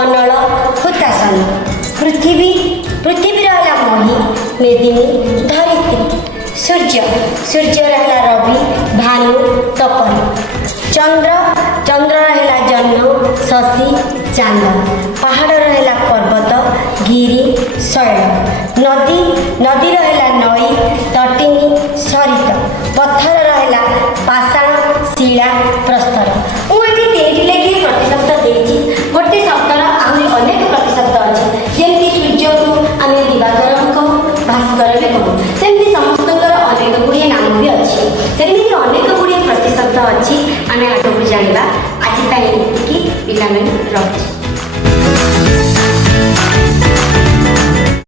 ଅନଳ ହୁତାସନ। ପୃଥିବୀ ପୃଥିବୀର ହେଲା ମହି ମେଦିନୀ ଧରିତ୍ରୀ। ସୂର୍ଯ୍ୟର ହେଲା ରବି ଭାନୁ ତପନ। ଚନ୍ଦ୍ରର ହେଲା ଜହ୍ନ ଶଶୀ ଚାନ୍ଦ। ପାହାଡ଼ର ହେଲା ପର୍ବତ ଗିରି ଶୈଳ। ନଦୀର ହେଲା ନଈ ତଟିନୀ ସରିତ। ପଥରର ହେଲା ପାଷାଣ ଶିଳା ପ୍ରସ୍ତର। ମୁଁ ଏଠି ତିନିଟି ଲେଖି ପ୍ରତିଶବ୍ଦ ଦେଇଛି। ଗୋଟେ ଶବ୍ଦର ଆହୁରି ଅନେକ ପ୍ରତିଶବ୍ଦ ଅଛି, ଯେମିତି ସୂର୍ଯ୍ୟକୁ ଆମେ ଦିବାକର କହୁ, ଭାସ୍କର ବି କହୁ। ସେମିତି ସମସ୍ତଙ୍କର ଅନେକ ଗୁଡ଼ିଏ ନାମ ବି ଅଛି। ସେମିତି ଅନେକ ଗୁଡ଼ିଏ ପ୍ରତିଶବ୍ଦ ଅଛି, ଆମେ ଆଗକୁ ଜାଣିବା। ଆଜି ପାଇଁ ଏତିକି ପିଲାମାନେ ରହୁଛି।